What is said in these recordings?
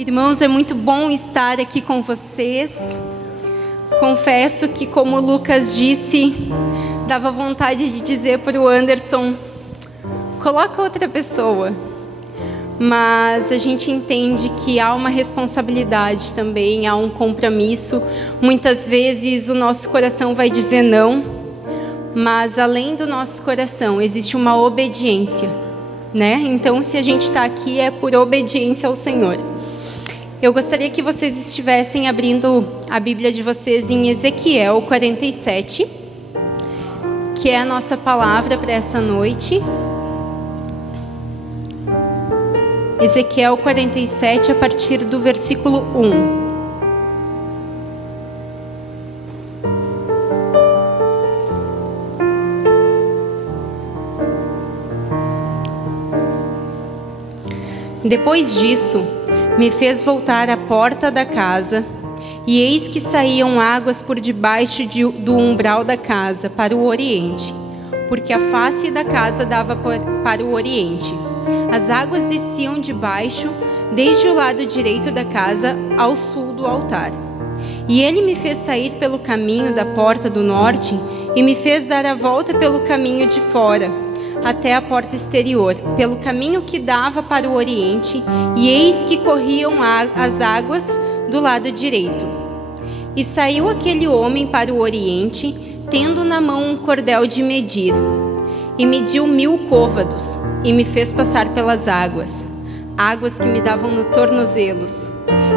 Irmãos, é muito bom estar aqui com vocês. Confesso que, como o Lucas disse, dava vontade de dizer para o Anderson, coloca outra pessoa. Mas a gente entende que há uma responsabilidade também, há um compromisso. Muitas vezes o nosso coração vai dizer não, mas além do nosso coração existe uma obediência, né? Então, se a gente está aqui é por obediência ao Senhor. Eu gostaria que vocês estivessem abrindo a Bíblia de vocês em Ezequiel 47, que é a nossa palavra para essa noite. Ezequiel 47, a partir do versículo 1. Depois disso, me fez voltar à porta da casa, e eis que saíam águas por debaixo do umbral da casa para o oriente, porque a face da casa dava para o oriente. As águas desciam de baixo, desde o lado direito da casa ao sul do altar. E ele me fez sair pelo caminho da porta do norte, e me fez dar a volta pelo caminho de fora, até a porta exterior, pelo caminho que dava para o oriente, e eis que corriam as águas do lado direito. E saiu aquele homem para o oriente, tendo na mão um cordel de medir, e mediu 1000 côvados, e me fez passar pelas águas, águas que me davam no tornozelos,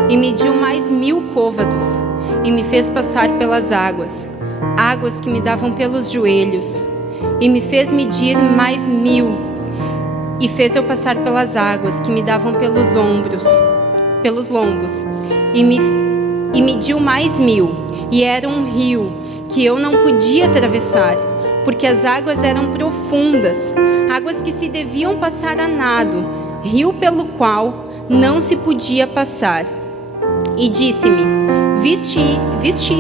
e mediu mais 1000 côvados, e me fez passar pelas águas, águas que me davam pelos joelhos, e me fez medir mais 1000, e fez eu passar pelas águas que me davam pelos lombos, e mediu mais 1000, e era um rio que eu não podia atravessar, porque as águas eram profundas, águas que se deviam passar a nado, rio pelo qual não se podia passar. E disse-me: viste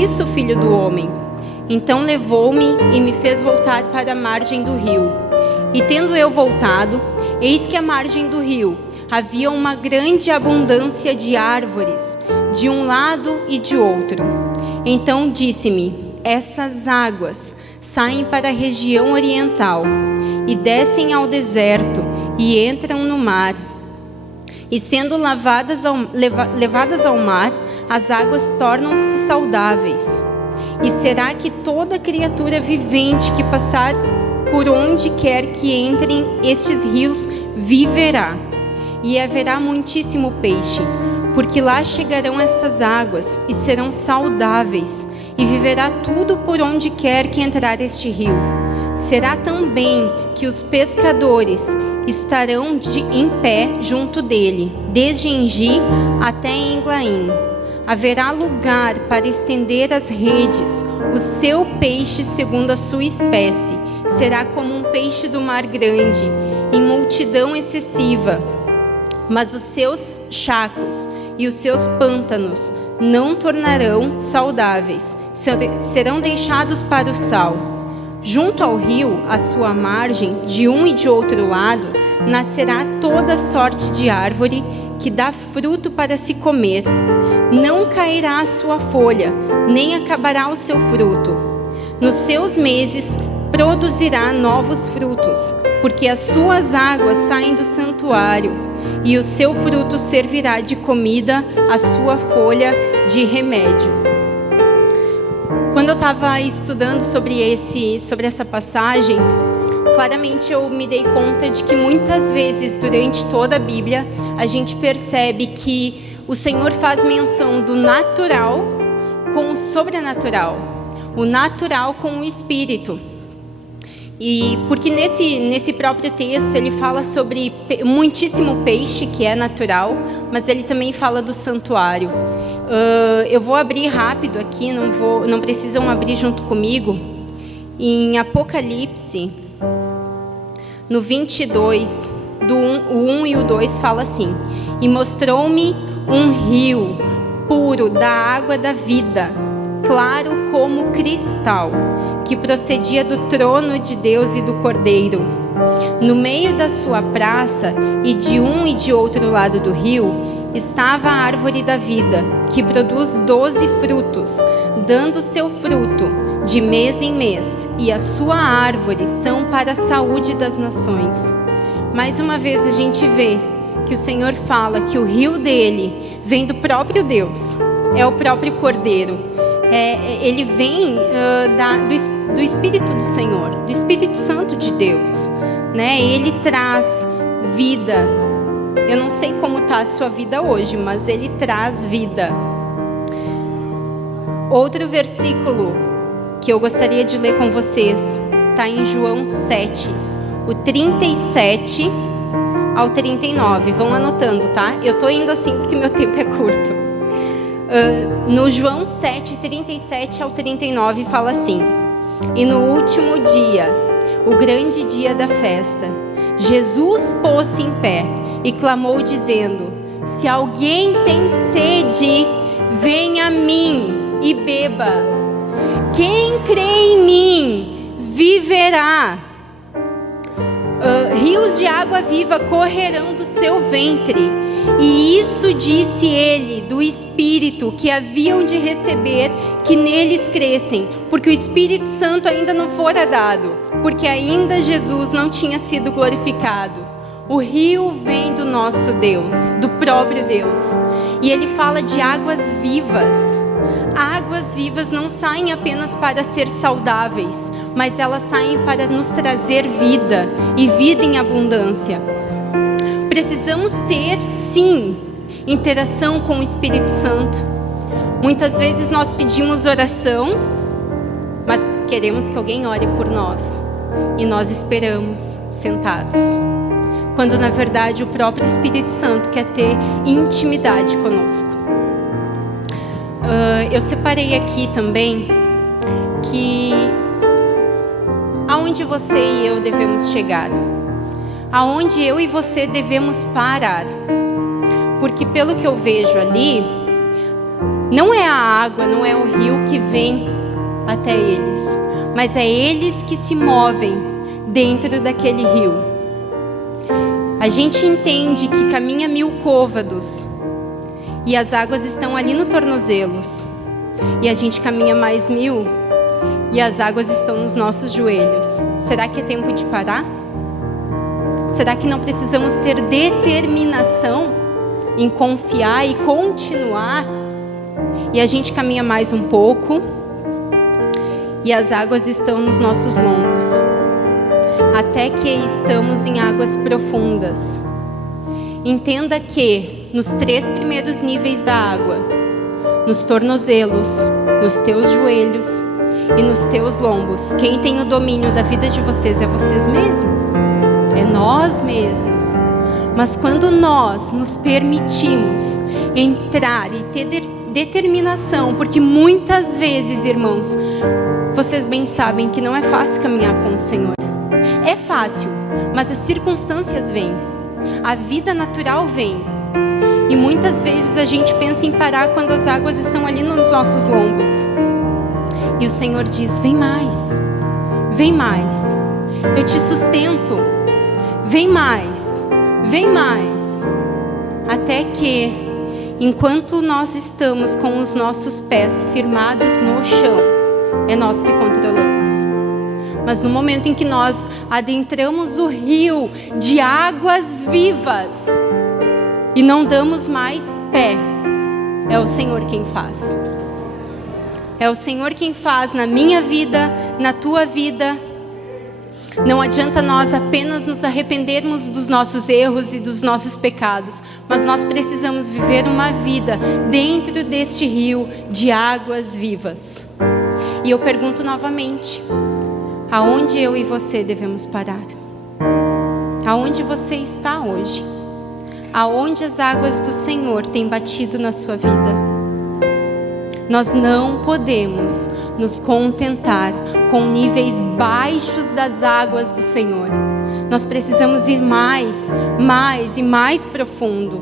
isso, filho do homem? Então levou-me e me fez voltar para a margem do rio. E tendo eu voltado, eis que à margem do rio havia uma grande abundância de árvores, de um lado e de outro. Então disse-me: essas águas saem para a região oriental, e descem ao deserto, e entram no mar. E sendo levadas ao mar, as águas tornam-se saudáveis. E será que toda criatura vivente que passar por onde quer que entrem estes rios viverá. E haverá muitíssimo peixe, porque lá chegarão essas águas e serão saudáveis, e viverá tudo por onde quer que entrar este rio. Será também que os pescadores estarão em pé junto dele, desde Engi até Englaim. Haverá lugar para estender as redes, o seu peixe segundo a sua espécie será como um peixe do mar grande, em multidão excessiva. Mas os seus chacos e os seus pântanos não tornarão saudáveis, serão deixados para o sal. Junto ao rio, à sua margem, de um e de outro lado, nascerá toda sorte de árvore que dá fruto para se comer. Não cairá a sua folha, nem acabará o seu fruto. Nos seus meses produzirá novos frutos, porque as suas águas saem do santuário, e o seu fruto servirá de comida, a sua folha de remédio. Quando eu estava estudando sobre essa passagem, claramente eu me dei conta de que muitas vezes durante toda a Bíblia a gente percebe que o Senhor faz menção do natural com o sobrenatural, o natural com o espírito. E porque nesse próprio texto ele fala sobre muitíssimo peixe, que é natural, mas ele também fala do santuário. Eu vou abrir rápido aqui, não precisam abrir junto comigo. Em Apocalipse, no 22, o 1 e o 2 fala assim: e mostrou-me um rio puro da água da vida, claro como cristal, que procedia do trono de Deus e do Cordeiro. No meio da sua praça, e de um e de outro lado do rio, estava a árvore da vida, que produz 12 frutos, dando seu fruto de mês em mês, e a sua árvore são para a saúde das nações. Mais uma vez a gente vê que o Senhor fala que o rio dele vem do próprio Deus, é o próprio Cordeiro. Ele vem do Espírito do Senhor, do Espírito Santo de Deus, né? Ele traz vida. Eu não sei como está a sua vida hoje, mas Ele traz vida. Outro versículo que eu gostaria de ler com vocês está em João 7, o 37 ao 39. Vão anotando, tá? Eu estou indo assim porque meu tempo é curto. No João 7, 37 ao 39 fala assim: E no último dia, o grande dia da festa, Jesus pôs-se em pé e clamou dizendo: Se alguém tem sede, venha a mim e beba. Quem crê em mim viverá. Rios de água viva correrão do seu ventre. E isso disse ele do Espírito que haviam de receber, que neles crescem, porque o Espírito Santo ainda não fora dado, porque ainda Jesus não tinha sido glorificado. O rio vem do nosso Deus, do próprio Deus. E ele fala de águas vivas. Águas vivas não saem apenas para ser saudáveis, mas elas saem para nos trazer vida, e vida em abundância. Precisamos ter, sim, interação com o Espírito Santo. Muitas vezes nós pedimos oração, mas queremos que alguém ore por nós, e nós esperamos sentados, quando na verdade o próprio Espírito Santo quer ter intimidade conosco. Eu separei aqui também que aonde você e eu devemos chegar, aonde eu e você devemos parar, porque pelo que eu vejo ali, não é a água, não é o rio que vem até eles, mas é eles que se movem dentro daquele rio. A gente entende que caminha 1000 côvados e as águas estão ali no tornozelos, e a gente caminha mais 1000 e as águas estão nos nossos joelhos. Será que é tempo de parar? Será que não precisamos ter determinação em confiar e continuar? E a gente caminha mais um pouco e as águas estão nos nossos lombos, até que estamos em águas profundas. Entenda que nos 3 primeiros níveis da água, nos tornozelos, nos teus joelhos e nos teus lombos, quem tem o domínio da vida de vocês é vocês mesmos, é nós mesmos. Mas quando nós nos permitimos entrar e ter determinação, porque muitas vezes, irmãos, vocês bem sabem que não é fácil caminhar com o Senhor. É fácil, mas as circunstâncias vêm, a vida natural vem. E muitas vezes a gente pensa em parar quando as águas estão ali nos nossos lombos. E o Senhor diz: vem mais, eu te sustento, vem mais, até que, enquanto nós estamos com os nossos pés firmados no chão, é nós que controlamos. Mas no momento em que nós adentramos o rio de águas vivas e não damos mais pé, é o Senhor quem faz. É o Senhor quem faz na minha vida, na tua vida. Não adianta nós apenas nos arrependermos dos nossos erros e dos nossos pecados, mas nós precisamos viver uma vida dentro deste rio de águas vivas. E eu pergunto novamente: aonde eu e você devemos parar? Aonde você está hoje? Aonde as águas do Senhor têm batido na sua vida? Nós não podemos nos contentar com níveis baixos das águas do Senhor. Nós precisamos ir mais e mais profundo.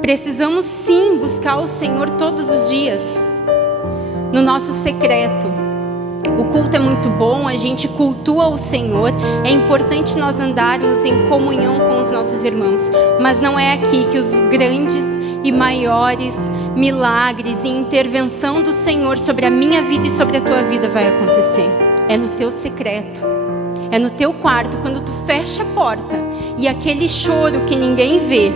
Precisamos sim buscar o Senhor todos os dias, no nosso secreto, O culto é muito bom, a gente cultua o Senhor, é importante nós andarmos em comunhão com os nossos irmãos, mas não é aqui que os grandes e maiores milagres e intervenção do Senhor sobre a minha vida e sobre a tua vida vai acontecer. É no teu secreto, é no teu quarto, quando tu fecha a porta e aquele choro que ninguém vê,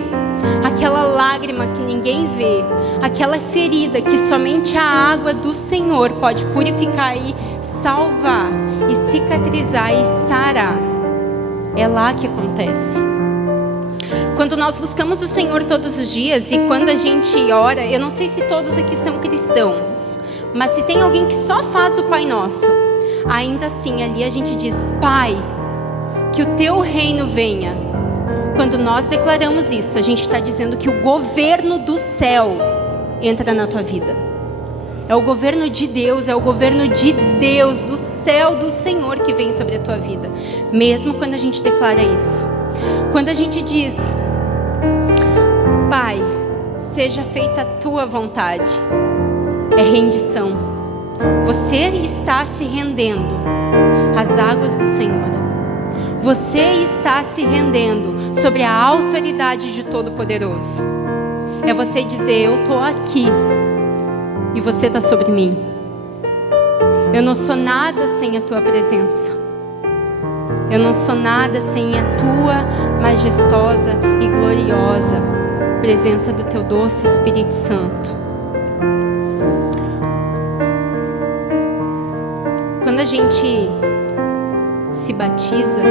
aquela lágrima que ninguém vê, aquela ferida que somente a água do Senhor pode purificar e salvar e cicatrizar e sarar. É lá que acontece. Quando nós buscamos o Senhor todos os dias e quando a gente ora, eu não sei se todos aqui são cristãos, mas se tem alguém que só faz o Pai Nosso, ainda assim ali a gente diz: Pai, que o teu reino venha. Quando nós declaramos isso, a gente está dizendo que o governo do céu entra na tua vida. É o governo de Deus, é o governo de Deus, do céu do Senhor que vem sobre a tua vida. Mesmo quando a gente declara isso. Quando a gente diz: Pai, seja feita a tua vontade, é rendição. Você está se rendendo às águas do Senhor. Você está se rendendo sobre a autoridade de Todo-Poderoso. É você dizer: eu estou aqui e você está sobre mim. Eu não sou nada sem a tua presença. Eu não sou nada sem a tua majestosa e gloriosa presença do teu doce Espírito Santo. Quando a gente se batiza,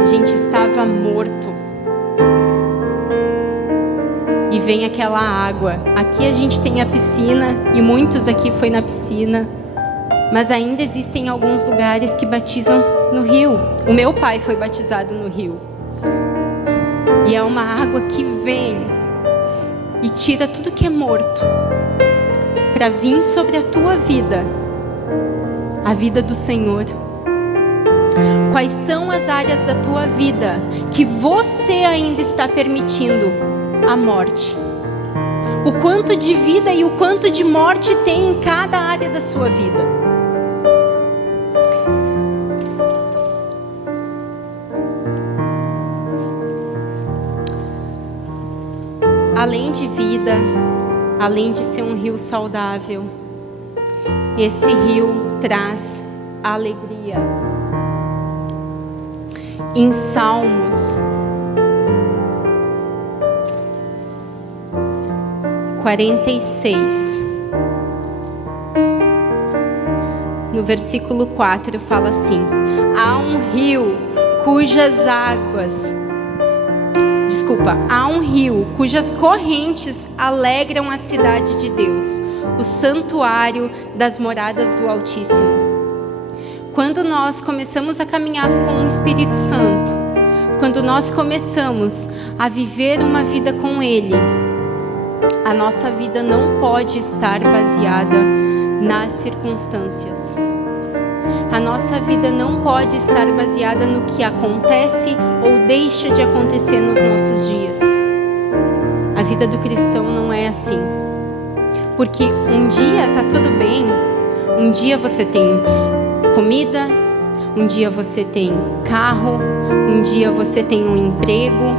a gente estava morto e vem aquela água. Aqui a gente tem a piscina e muitos aqui foi na piscina, mas ainda existem alguns lugares que batizam no rio. O meu pai foi batizado no rio e é uma água que vem e tira tudo que é morto para vir sobre a tua vida, a vida do Senhor. Quais são as áreas da tua vida que você ainda está permitindo a morte? O quanto de vida e o quanto de morte tem em cada área da sua vida? Além de vida, além de ser um rio saudável, esse rio traz alegria. Em Salmos 46, no versículo 4, fala assim: há um rio cujas correntes alegram a cidade de Deus, o santuário das moradas do Altíssimo. Quando nós começamos a caminhar com o Espírito Santo, quando nós começamos a viver uma vida com Ele, a nossa vida não pode estar baseada nas circunstâncias. A nossa vida não pode estar baseada no que acontece ou deixa de acontecer nos nossos dias. A vida do cristão não é assim. Porque um dia está tudo bem, um dia você tem comida, um dia você tem carro, um dia você tem um emprego,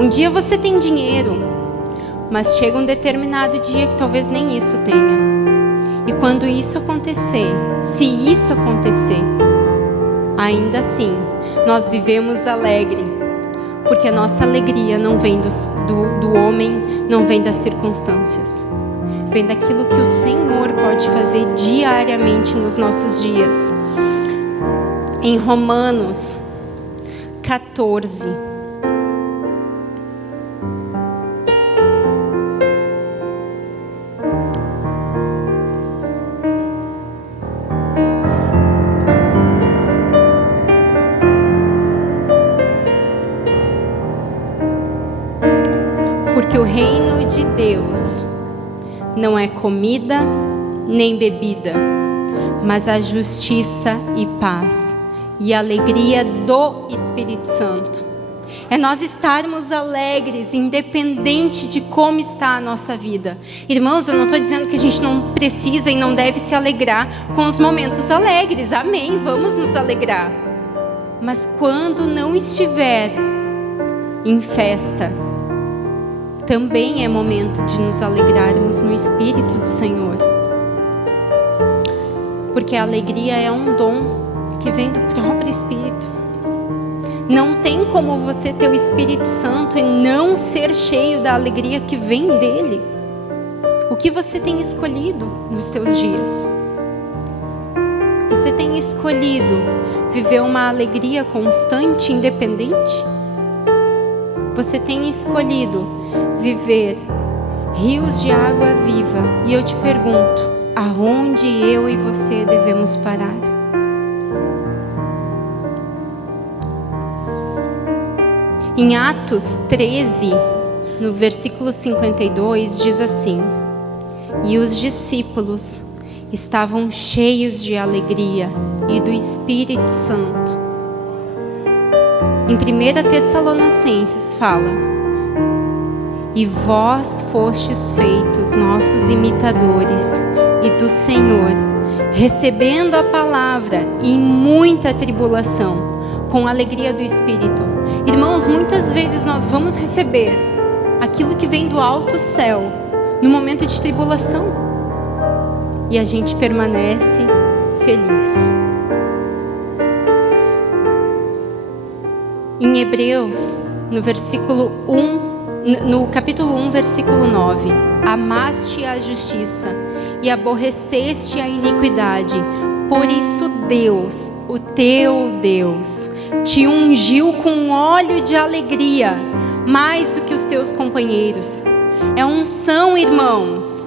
um dia você tem dinheiro, mas chega um determinado dia que talvez nem isso tenha. E quando isso acontecer, se isso acontecer, ainda assim, nós vivemos alegre, porque a nossa alegria não vem do homem, não vem das circunstâncias. Vem daquilo que o Senhor pode fazer diariamente nos nossos dias. Em Romanos 14, porque o reino de Deus não é comida nem bebida, mas a justiça e paz e alegria do Espírito Santo. É nós estarmos alegres, independente de como está a nossa vida. Irmãos, eu não estou dizendo que a gente não precisa e não deve se alegrar com os momentos alegres. Amém, vamos nos alegrar. Mas quando não estiver em festa, também é momento de nos alegrarmos no Espírito do Senhor. Porque a alegria é um dom que vem do próprio Espírito. Não tem como você ter o Espírito Santo e não ser cheio da alegria que vem dele. O que você tem escolhido nos teus dias? Você tem escolhido viver uma alegria constante, independente? Você tem escolhido viver rios de água viva? E eu te pergunto, aonde eu e você devemos parar? Em Atos 13, no versículo 52, diz assim: e os discípulos estavam cheios de alegria e do Espírito Santo. Em 1 Tessalonicenses fala: e vós fostes feitos nossos imitadores e do Senhor, recebendo a palavra em muita tribulação, com alegria do Espírito. Irmãos, muitas vezes nós vamos receber aquilo que vem do alto céu no momento de tribulação e a gente permanece feliz. Em Hebreus, no capítulo 1, versículo 9: amaste a justiça e aborreceste a iniquidade. Por isso Deus, o teu Deus, te ungiu com óleo de alegria, mais do que os teus companheiros. É unção, irmãos.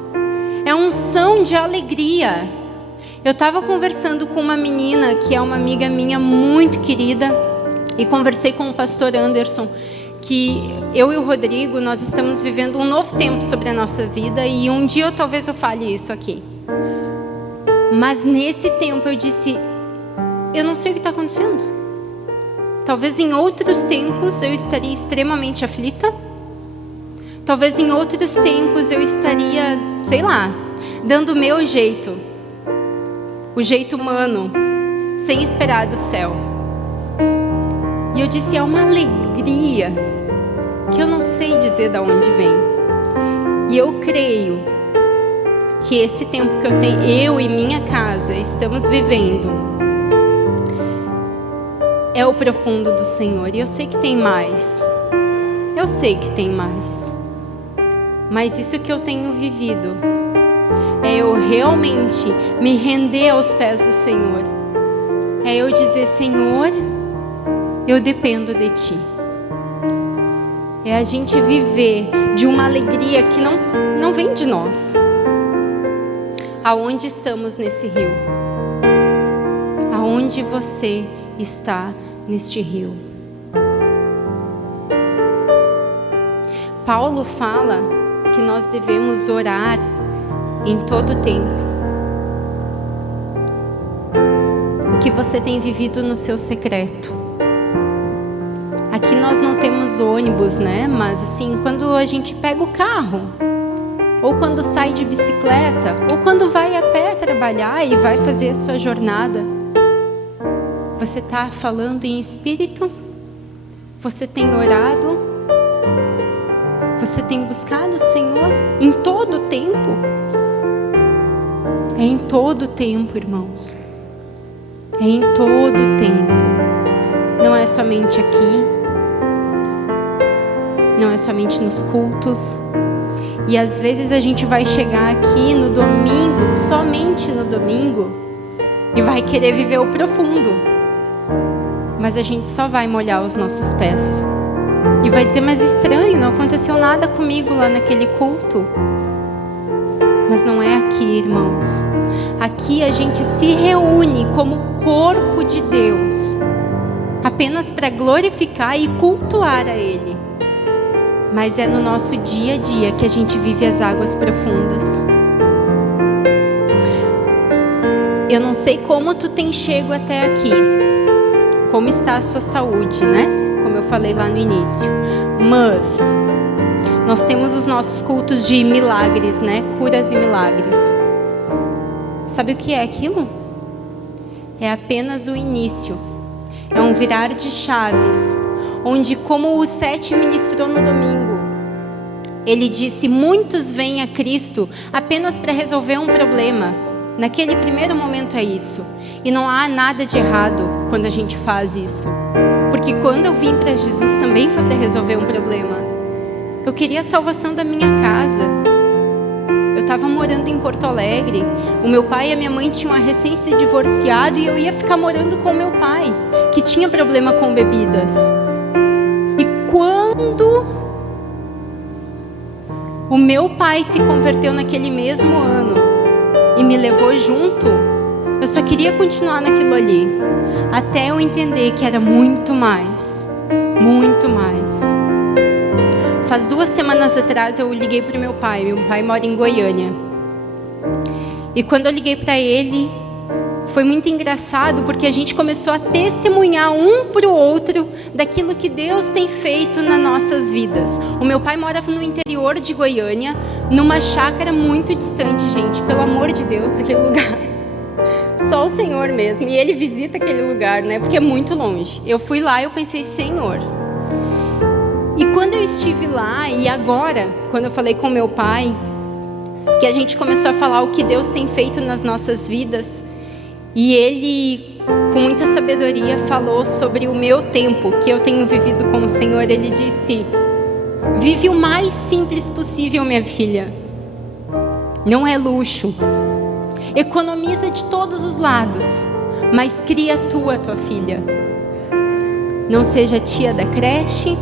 É unção de alegria. Eu estava conversando com uma menina que é uma amiga minha muito querida, e conversei com o pastor Anderson, que eu e o Rodrigo, nós estamos vivendo um novo tempo sobre a nossa vida, e um dia talvez eu fale isso aqui. Mas nesse tempo eu disse, eu não sei o que está acontecendo. Talvez em outros tempos eu estaria extremamente aflita. Talvez em outros tempos eu estaria, sei lá, dando o meu jeito. O jeito humano, sem esperar do céu. E eu disse, é uma alegria que eu não sei dizer de onde vem. E eu creio que esse tempo que eu e minha casa estamos vivendo é o profundo do Senhor. E eu sei que tem mais. Eu sei que tem mais. Mas isso que eu tenho vivido é eu realmente me render aos pés do Senhor. É eu dizer, Senhor, eu dependo de Ti. É a gente viver de uma alegria que não vem de nós. Aonde estamos nesse rio? Aonde você está neste rio? Paulo fala que nós devemos orar em todo o tempo. O que você tem vivido no seu secreto? Aqui nós não temos ônibus, né? Mas assim, quando a gente pega o carro, ou quando sai de bicicleta, ou quando vai a pé trabalhar e vai fazer a sua jornada, você está falando em espírito? Você tem orado? Você tem buscado o Senhor em todo o tempo? É em todo o tempo, irmãos. É em todo o tempo. Não é somente aqui. Não é somente nos cultos. E às vezes a gente vai chegar aqui no domingo, somente no domingo, e vai querer viver o profundo. Mas a gente só vai molhar os nossos pés. E vai dizer, mas estranho, não aconteceu nada comigo lá naquele culto. Mas não é aqui, irmãos. Aqui a gente se reúne como corpo de Deus, apenas para glorificar e cultuar a Ele. Mas é no nosso dia a dia que a gente vive as águas profundas. Eu não sei como tu tem chego até aqui. Como está a sua saúde, né? Como como eu falei lá no início. Mas nós temos os nossos cultos de milagres, né? Curas e milagres. Sabe o que é aquilo? É apenas o início. É um virar de chaves, onde, como o Sete ministrou no domingo, ele disse: muitos vêm a Cristo apenas para resolver um problema. Naquele primeiro momento é isso. E não há nada de errado quando a gente faz isso. Porque quando eu vim para Jesus também foi para resolver um problema. Eu queria a salvação da minha casa. Eu estava morando em Porto Alegre. O meu pai e a minha mãe tinham recém se divorciado e eu ia ficar morando com o meu pai, que tinha problema com bebidas. E quando o meu pai se converteu naquele mesmo ano e me levou junto, eu só queria continuar naquilo ali, até eu entender que era muito mais, muito mais. Faz 2 semanas atrás eu liguei para o meu pai mora em Goiânia. E quando eu liguei para ele, foi muito engraçado, porque a gente começou a testemunhar um para o outro daquilo que Deus tem feito nas nossas vidas. O meu pai mora no interior de Goiânia, numa chácara muito distante, gente. Pelo amor de Deus, aquele lugar. Só o Senhor mesmo. E ele visita aquele lugar, né? Porque é muito longe. Eu fui lá e eu pensei: Senhor. E quando eu estive lá, e agora, quando eu falei com meu pai, que a gente começou a falar o que Deus tem feito nas nossas vidas, e ele, com muita sabedoria, falou sobre o meu tempo, que eu tenho vivido com o Senhor. Ele disse: vive o mais simples possível, minha filha. Não é luxo. Economiza de todos os lados, mas cria tua filha. Não seja tia da creche,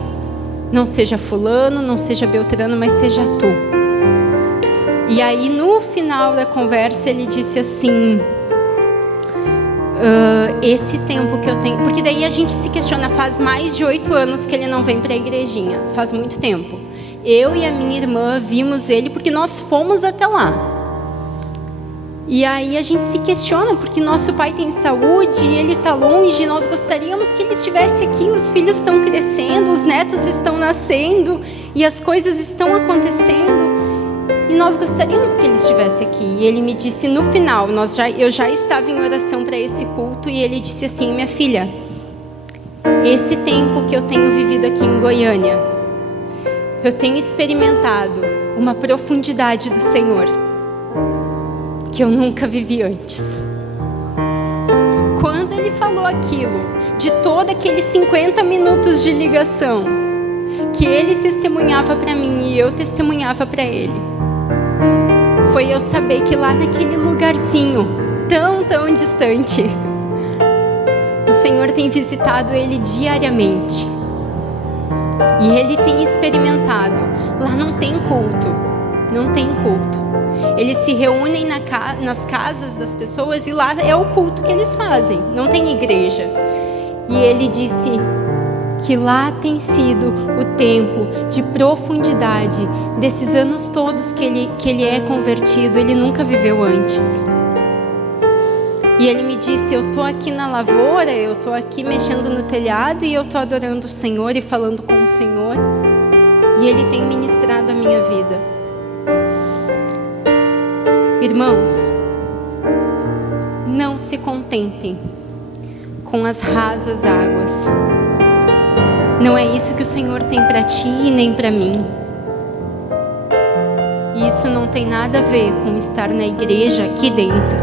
não seja fulano, não seja beltrano, mas seja tu. E aí, no final da conversa, ele disse assim: esse tempo que eu tenho... Porque daí a gente se questiona, faz mais de 8 anos que ele não vem para a igrejinha. Faz muito tempo. Eu e a minha irmã vimos ele porque nós fomos até lá. E aí a gente se questiona, porque nosso pai tem saúde e ele está longe. Nós gostaríamos que ele estivesse aqui. Os filhos estão crescendo, os netos estão nascendo e as coisas estão acontecendo. E nós gostaríamos que ele estivesse aqui. E ele me disse no final, eu já estava em oração para esse culto, e ele disse assim: minha filha, esse tempo que eu tenho vivido aqui em Goiânia, eu tenho experimentado uma profundidade do Senhor que eu nunca vivi antes. Quando ele falou aquilo, de todo aqueles 50 minutos de ligação, que ele testemunhava para mim e eu testemunhava para ele, foi eu saber que lá naquele lugarzinho, tão distante, o Senhor tem visitado ele diariamente. E ele tem experimentado. Lá não tem culto. Não tem culto. Eles se reúnem nas casas das pessoas e lá é o culto que eles fazem. Não tem igreja. E ele disse que lá tem sido o tempo de profundidade desses anos todos que ele é convertido. Ele nunca viveu antes. E ele me disse: eu estou aqui na lavoura, eu estou aqui mexendo no telhado e eu estou adorando o Senhor e falando com o Senhor. E ele tem ministrado a minha vida. Irmãos, não se contentem com as rasas águas. Não é isso que o Senhor tem para ti e nem para mim. E isso não tem nada a ver com estar na igreja aqui dentro.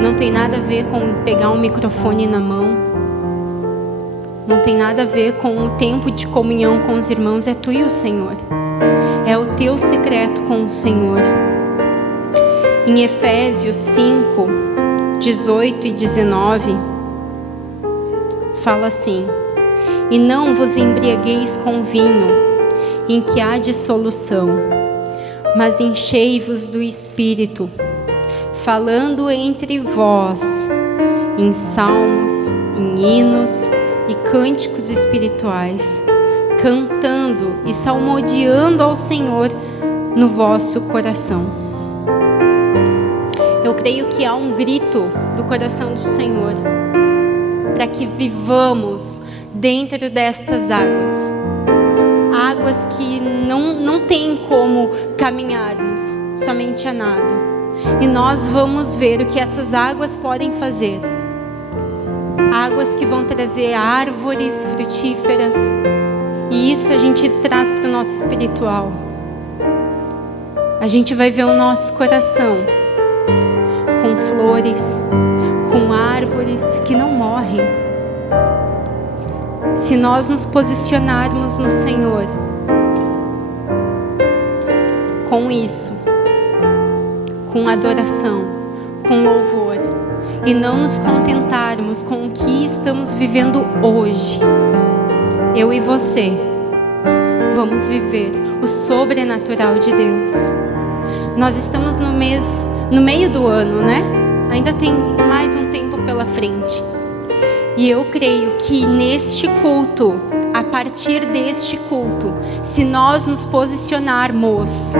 Não tem nada a ver com pegar um microfone na mão. Não tem nada a ver com o tempo de comunhão com os irmãos. É tu e o Senhor. É o teu secreto com o Senhor. Em Efésios 5, 18 e 19, fala assim: e não vos embriagueis com vinho, em que há dissolução, mas enchei-vos do Espírito, falando entre vós em salmos, em hinos e cânticos espirituais, cantando e salmodiando ao Senhor no vosso coração. Eu creio que há um grito do coração do Senhor para que vivamos dentro destas águas. Águas que não tem como caminharmos, somente a nado. E nós vamos ver o que essas águas podem fazer. Águas que vão trazer árvores frutíferas. E isso a gente traz para o nosso espiritual. A gente vai ver o nosso coração com flores, com árvores que não morrem. Se nós nos posicionarmos no Senhor com isso, com adoração, com louvor, e não nos contentarmos com o que estamos vivendo hoje, eu e você vamos viver o sobrenatural de Deus. Nós estamos no meio do ano, né? Ainda tem mais um tempo pela frente. E eu creio que neste culto, a partir deste culto, se nós nos posicionarmos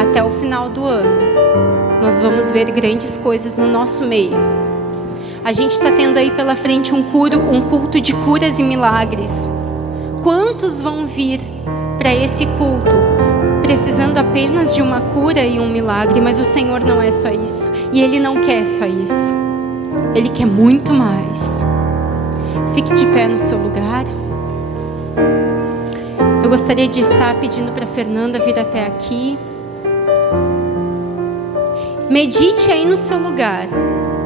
até o final do ano, nós vamos ver grandes coisas no nosso meio. A gente está tendo aí pela frente um culto de curas e milagres. Quantos vão vir para esse culto precisando apenas de uma cura e um milagre? Mas o Senhor não é só isso. E Ele não quer só isso. Ele quer muito mais. Fique de pé no seu lugar. Eu gostaria de estar pedindo para a Fernanda vir até aqui. Medite aí no seu lugar.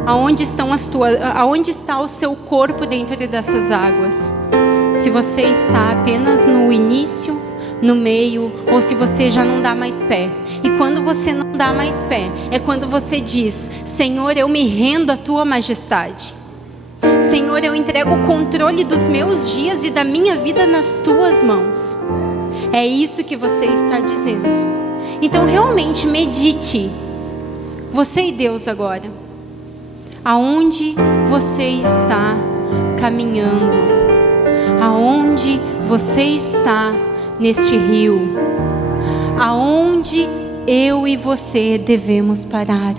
Aonde está o seu corpo dentro dessas águas? Se você está apenas no início, no meio, ou se você já não dá mais pé. E quando você não dá mais pé, é quando você diz: Senhor, eu me rendo à tua majestade. Senhor, eu entrego o controle dos meus dias e da minha vida nas tuas mãos. É isso que você está dizendo. Então realmente medite. Você e Deus agora. Aonde você está caminhando? Aonde você está neste rio? Aonde eu e você devemos parar?